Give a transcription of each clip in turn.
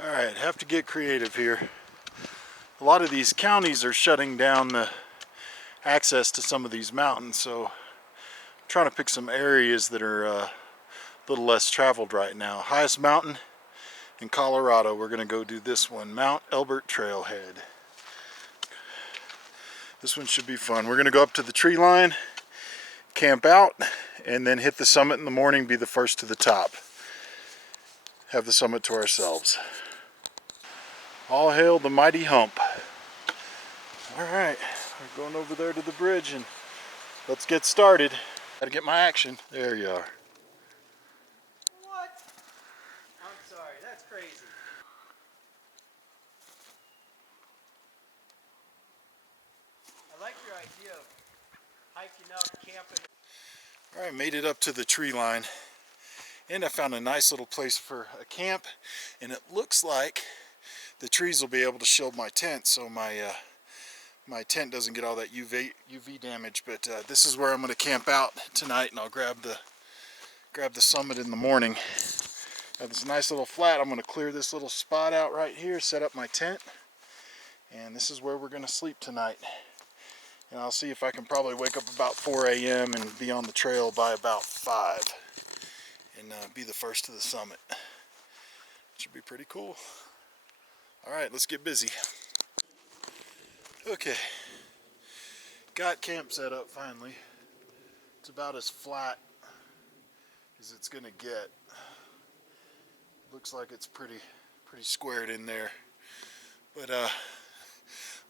Alright, have to get creative here. A lot of these counties are shutting down the access to some of these mountains, so I'm trying to pick some areas that are a little less traveled right now. Highest mountain in Colorado, we're going to go do this one, Mount Elbert Trailhead. This one should be fun. We're going to go up to the tree line, camp out, and then hit the summit in the morning, be the first to the top. Have the summit to ourselves. All hail the mighty hump. Alright, we're going over there to the bridge and let's get started. Gotta get my action. There you are. What? I'm sorry, that's crazy. I like your idea of hiking up, camping. Alright, made it up to the tree line. And I found a nice little place for a camp. And it looks like the trees will be able to shield my tent so my tent doesn't get all that UV damage. But this is where I'm going to camp out tonight, and I'll grab the summit in the morning. Got this nice little flat. I'm going to clear this little spot out right here, set up my tent, and this is where we're going to sleep tonight. And I'll see if I can probably wake up about 4 a.m. and be on the trail by about 5 and be the first to the summit. Should be pretty cool. Alright, let's get busy. Okay, got camp set up finally. It's about as flat as it's gonna get. Looks like it's pretty squared in there. But I'm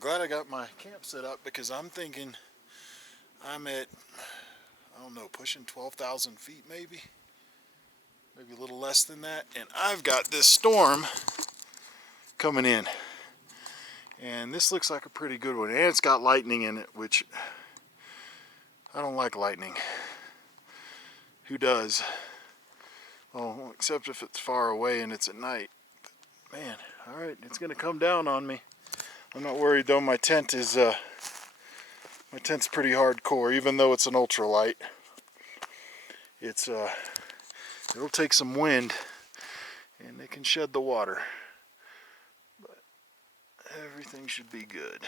glad I got my camp set up because I'm thinking I'm at, I don't know, pushing 12,000 feet maybe a little less than that. And I've got this storm coming in. And this looks like a pretty good one. And it's got lightning in it, which I don't like lightning. Who does? Well, except if it's far away and it's at night. But man, alright, it's gonna come down on me. I'm not worried though. My tent's pretty hardcore, even though it's an ultralight. It'll take some wind and it can shed the water. But everything should be good.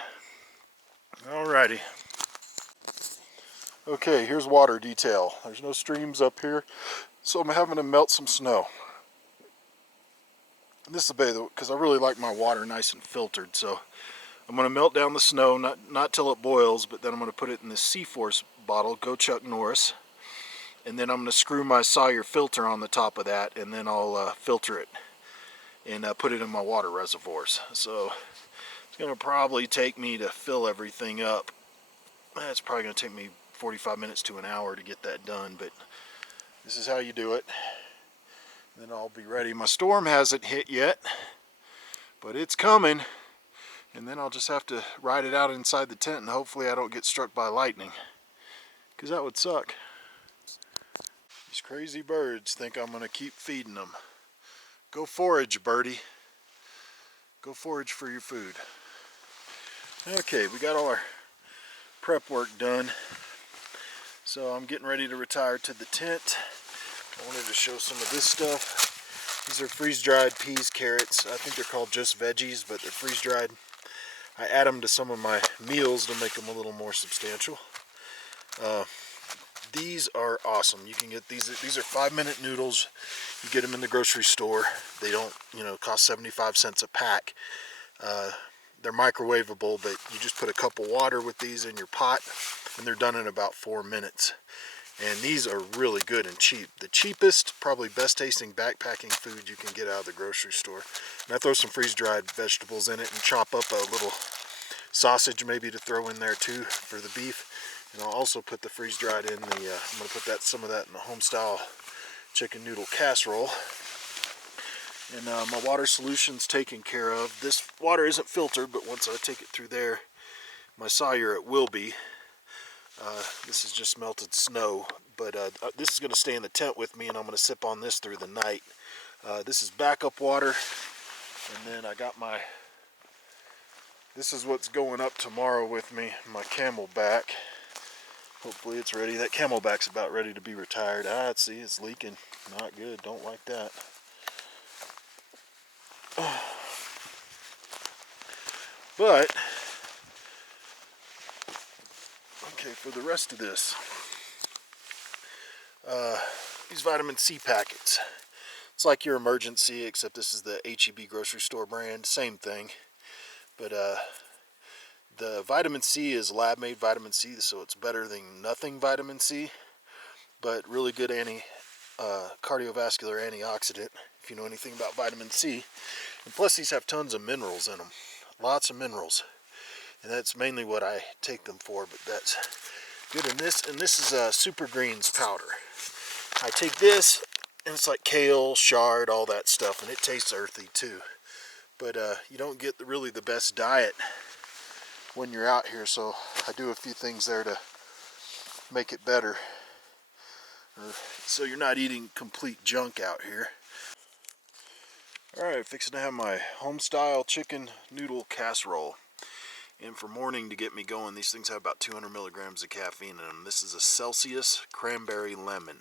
Alrighty. Okay, here's water detail. There's no streams up here, so I'm having to melt some snow. This is a bay because I really like my water nice and filtered, so I'm going to melt down the snow, not till it boils, but then I'm going to put it in this C-Force bottle, go Chuck Norris, and then I'm going to screw my Sawyer filter on the top of that, and then I'll filter it and put it in my water reservoirs. So it's going to probably take me to fill everything up. It's probably going to take me 45 minutes to an hour to get that done, but this is how you do it. Then I'll be ready. My storm hasn't hit yet, but it's coming. And then I'll just have to ride it out inside the tent and hopefully I don't get struck by lightning, because that would suck. These crazy birds think I'm going to keep feeding them. Go forage, birdie. Go forage for your food. Okay, we got all our prep work done. So I'm getting ready to retire to the tent. I wanted to show some of this stuff. These are freeze-dried peas, carrots. I think they're called just veggies, but they're freeze-dried. I add them to some of my meals to make them a little more substantial. These are awesome. You can get these are 5-minute noodles. You get them in the grocery store. They don't, cost 75 cents a pack. They're microwavable, but you just put a cup of water with these in your pot, and they're done in about 4 minutes. And these are really good and cheap. The cheapest, probably best tasting backpacking food you can get out of the grocery store. And I throw some freeze-dried vegetables in it and chop up a little sausage maybe to throw in there too for the beef. And I'll also put the freeze-dried in the, I'm going to put some of that in the home-style chicken noodle casserole. And my water solution's taken care of. This water isn't filtered, but once I take it through there, my Sawyer, it will be. This is just melted snow, but this is going to stay in the tent with me, and I'm going to sip on this through the night. This is backup water, and then I got this is what's going up tomorrow with me, my Camelback. Hopefully it's ready. That Camelback's about ready to be retired. See, it's leaking. Not good. Don't like that. But, okay, for the rest of this, these vitamin C packets. It's like your Emergency, except this is the H-E-B grocery store brand. Same thing. But the vitamin C is lab-made vitamin C, so it's better than nothing vitamin C. But really good cardiovascular antioxidant, if you know anything about vitamin C. And plus these have tons of minerals in them. Lots of minerals. And that's mainly what I take them for, but that's good. And this is Super Greens powder. I take this, and it's like kale, chard, all that stuff, and it tastes earthy too. But you don't get really the best diet when you're out here, so I do a few things there to make it better. So you're not eating complete junk out here. Alright, fixing to have my home-style chicken noodle casserole. And for morning, to get me going, these things have about 200 milligrams of caffeine in them. This is a Celsius cranberry lemon.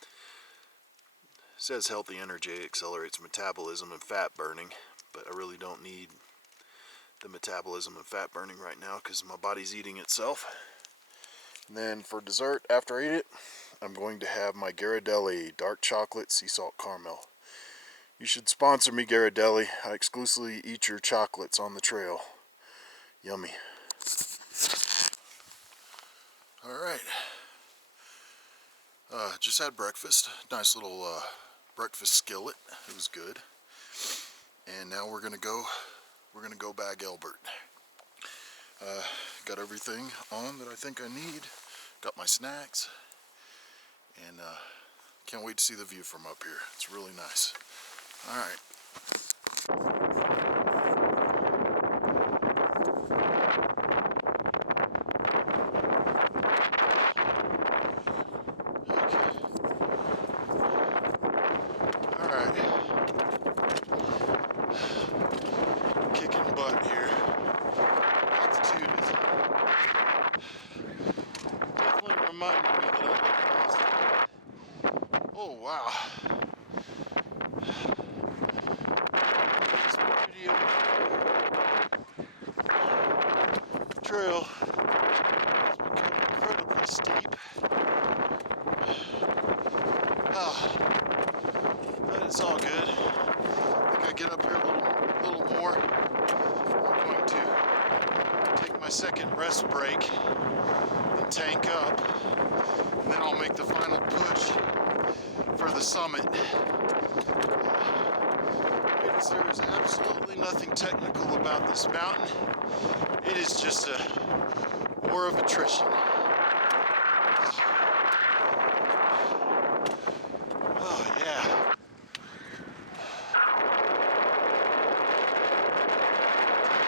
It says healthy energy, accelerates metabolism and fat burning, but I really don't need the metabolism and fat burning right now because my body's eating itself. And then for dessert, after I eat it, I'm going to have my Ghirardelli dark chocolate sea salt caramel. You should sponsor me, Ghirardelli. I exclusively eat your chocolates on the trail. Yummy. Alright. Just had breakfast. Nice little breakfast skillet. It was good. And now we're gonna go bag Elbert. Got everything on that I think I need. Got my snacks. And can't wait to see the view from up here. It's really nice. Alright. Kicking butt here. Altitude is definitely reminding me that I live in Austin. Oh wow. This beauty of the trail has become incredibly steep. But it's all good. I think I get up here a little more. I'm going to take my second rest break and tank up, and then I'll make the final push for the summit. Ladies, there is absolutely nothing technical about this mountain. It is just a war of attrition. Oh yeah.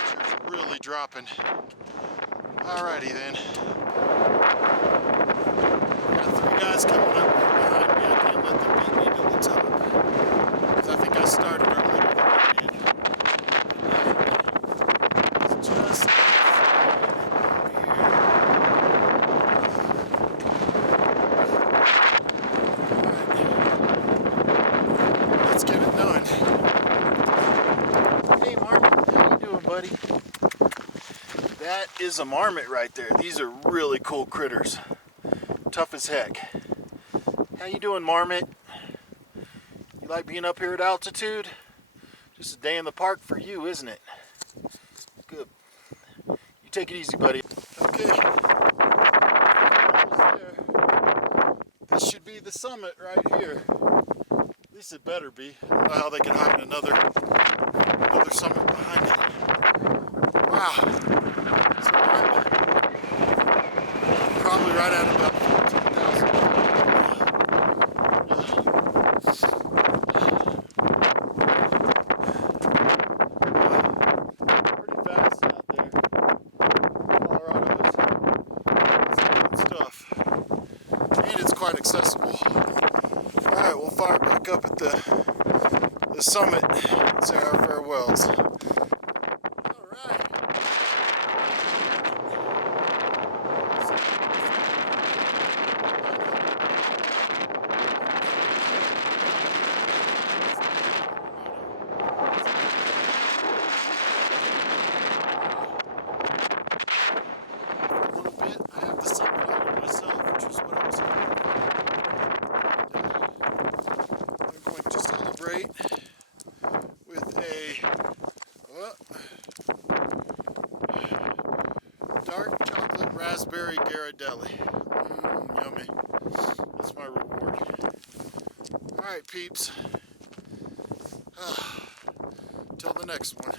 Temperature's really dropping. Alrighty then. Got 3 guys coming up behind me. I can't let them beat me to the top. Because I think I started earlier than they did. It's just let's get it done. Hey Mark, how you doing, buddy? That is a marmot right there. These are really cool critters. Tough as heck. How you doing, marmot? You like being up here at altitude? Just a day in the park for you, isn't it? Good. You take it easy, buddy. Okay. Almost there. This should be the summit right here. At least it better be. I don't know how they can hide another summit behind it. Wow. So I'm probably right at about 14,000. Pretty fast out there. Colorado is good stuff. And it's quite accessible. Alright, we'll fire back up at the summit and say our farewells. blueberry Ghirardelli. Yummy. That's my reward. Alright, peeps. Till the next one.